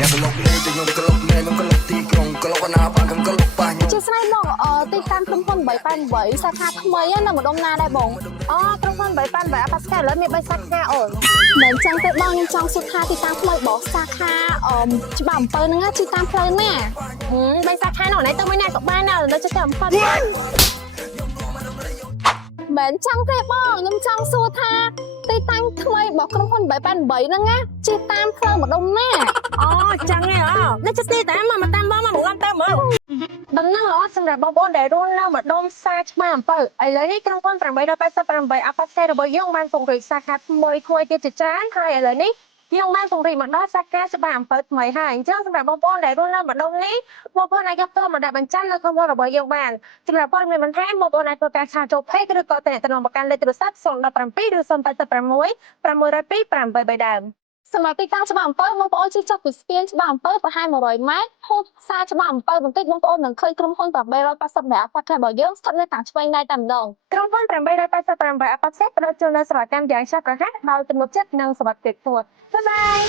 អ្នកក៏លុកលេងតែខ្ញុំក៏លុកមែនខ្ញុំក៏លុកទីក្រុងក៏លុកណាបាខ្ញុំក៏លុកប៉ះខ្ញុំជាស្រីបងទីតាំងក្រុមហ៊ុន388សាខាថ្មីនៅម្ដុំណាដែរបងក្រុមហ៊ុន388អាប៉ាស្កាឥឡូវមាន3សាខាអូនមិនចឹងទេបងខ្ញុំចង់សួរថាទីតាំងថ្មីបងសាខាច្បាប់អំពើហ្នឹងជីតាមផ្លូវណា3សាខានោះណែទៅមួយណាក៏បានដែរនៅចិត្តអំពើមិនចឹងទេបងខ្ញុំចង់សួរថាទីតាំងថ្មីរបស់ក្រុមហ៊ុន388ហ្នឹងណាជិះតាមផ្លូវម្ដុំណាចឹងហ៎នេះជិះទីតាមមកតាមបងមកឡើងទៅមើលដំណឹងល្អសម្រាប់បងប្អូនដែលរស់នៅម្ដុំផ្សារច្បារអំពៅឥឡូវនេះក្រុមហ៊ុន888អាប៉ាសេរបស់យើងបានពង្រីកសាខាថ្មីទៀតជាច្រើនហើយឥឡូវនេះយើងបានពង្រីកមកដល់សាខាច្បារអំពៅថ្មីហើយអញ្ចឹងសម្រាប់បងប្អូនដែលរស់នៅម្ដុំនេះបងប្អូនអាចយកទៅមកដាក់បញ្ចាំនៅក្នុងរបស់យើងបានសម្រាប់ព័ត៌មានបន្ថែមបងប្អូនអាចធ្វើការឆាតចូល Page ឬក៏ទំនាក់ទំនងមកកាន់លេខទូរស័ព្ទ017ឬ086 626 833ដើមសម្រាប់ទីតាំងច្បារអំពៅបងប្អូនជិះចុះពីស្ពានច្បារអំពៅប្រហែល100ម៉ែត្រហូបផ្សារច្បារអំពៅបន្តិចបងប្អូននឹងឃើញក្រុមហ៊ុន888អាប៉ាខេរបស់យើងស្ថិតនៅខាងឆ្វេងដៃតែម្ដងក្រុមហ៊ុន888អាប៉ាខេផ្ដល់ជូននូវសេវាកម្មយ៉ាងឆាប់រហ័សដោយទំនុកចិត្តនិងសុវត្ថិភាពខ្ពស់បាយបាយ